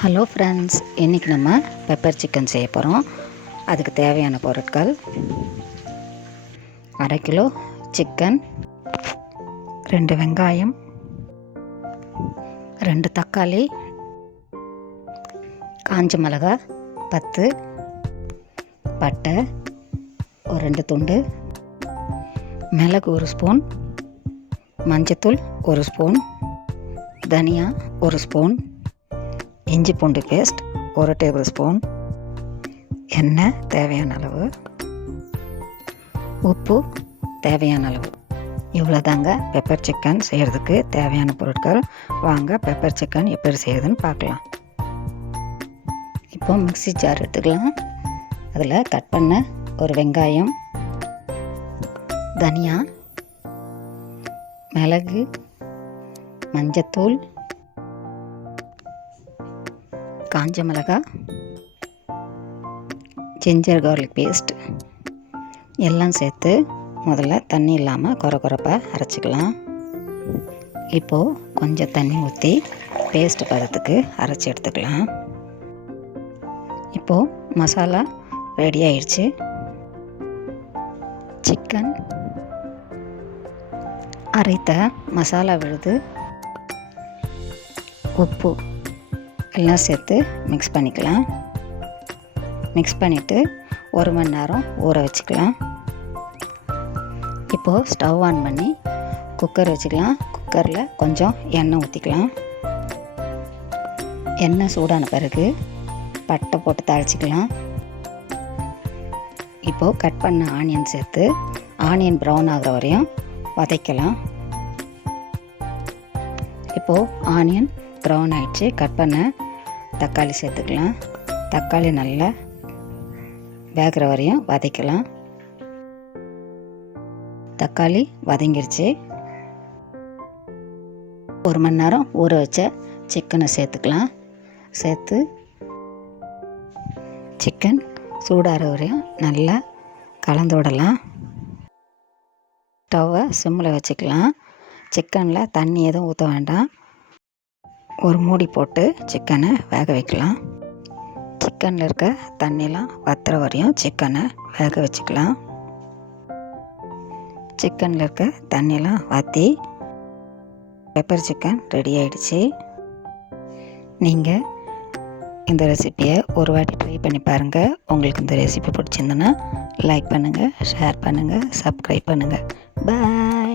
Hello friends, இன்றைக்கி நம்ம pepper chicken செய்ய போகிறோம். அதுக்கு தேவையான பொருட்கள்: 1/2 கிலோ சிக்கன், 2 வெங்காயம், 2 தக்காளி, காஞ்ச மிளகாய் 10, பட்டை ஒரு 2 துண்டு, மிளகு 1 ஸ்பூன், மஞ்சத்தூள் 1 ஸ்பூன், தனியா 1 ஸ்பூன், இஞ்சி பூண்டு பேஸ்ட் 1 டேபிள் ஸ்பூன், எண்ணெய் தேவையான அளவு, உப்பு தேவையான அளவு. இவ்வளோ தாங்க பெப்பர் சிக்கன் செய்கிறதுக்கு தேவையான பொருட்கள். வாங்க பெப்பர் சிக்கன் எப்படி செய்யுதுன்னு பார்க்கலாம். இப்போ மிக்ஸி ஜார் எடுத்துக்கலாம். அதில் கட் பண்ண ஒரு வெங்காயம், தனியா, மிளகு, மஞ்சத்தூள், காஞ்ச மிளகாய், ஜிஞ்சர் கார்லிக் பேஸ்ட் எல்லாம் சேர்த்து முதல்ல தண்ணி இல்லாமல் கொரப்பாக அரைச்சிக்கலாம். இப்போது கொஞ்சம் தண்ணி ஊற்றி பேஸ்ட் பதத்துக்கு அரைச்சி எடுத்துக்கலாம். இப்போது மசாலா ரெடி ஆயிடுச்சு. சிக்கன் அரைத்த மசாலா விழுது, உப்பு எல்லாம் சேர்த்து மிக்ஸ் பண்ணிக்கலாம். மிக்ஸ் பண்ணிவிட்டு 1 மணி நேரம் ஊற வச்சுக்கலாம். இப்போது ஸ்டவ் ஆன் பண்ணி குக்கர் வச்சுக்கலாம். குக்கரில் கொஞ்சம் எண்ணெய் ஊற்றிக்கலாம். எண்ணெய் சூடான பிறகு பட்டை போட்டு தாளிச்சிக்கலாம். இப்போது கட் பண்ண ஆனியன் சேர்த்து ஆனியன் ப்ரௌன் ஆகிற வரையும் வதக்கலாம். இப்போது ஆனியன் ப்ரௌன் ஆகிடுச்சு. கட் பண்ண தக்காளி சேர்த்துக்கலாம். தக்காளி நல்லா வேகிற வரையும் வதக்கலாம். தக்காளி வதங்கிருச்சு. 1 மணி நேரம் ஊற வச்ச சிக்கனை சேர்த்துக்கலாம். சேர்த்து சிக்கன் சூடாகிற வரையும் நல்லா கலந்து விடலாம். ஸ்டவ்வை சிம்மில் வச்சுக்கலாம். சிக்கனில் தண்ணி எதுவும் ஊற்ற வேண்டாம். ஒரு மூடி போட்டு சிக்கனை வேக வைக்கலாம். சிக்கனில் இருக்க தண்ணிலாம் வத்துற வரையும் சிக்கனை வேக வச்சுக்கலாம். சிக்கனில் இருக்க தண்ணிலாம் வற்றி பெப்பர் சிக்கன் ரெடி ஆகிடுச்சு. நீங்கள் இந்த ரெசிப்பியை ஒரு வாட்டி ட்ரை பண்ணி பாருங்கள். உங்களுக்கு இந்த ரெசிபி பிடிச்சிருந்துன்னா லைக் பண்ணுங்கள், ஷேர் பண்ணுங்கள், சப்ஸ்கிரைப் பண்ணுங்கள். பாய்.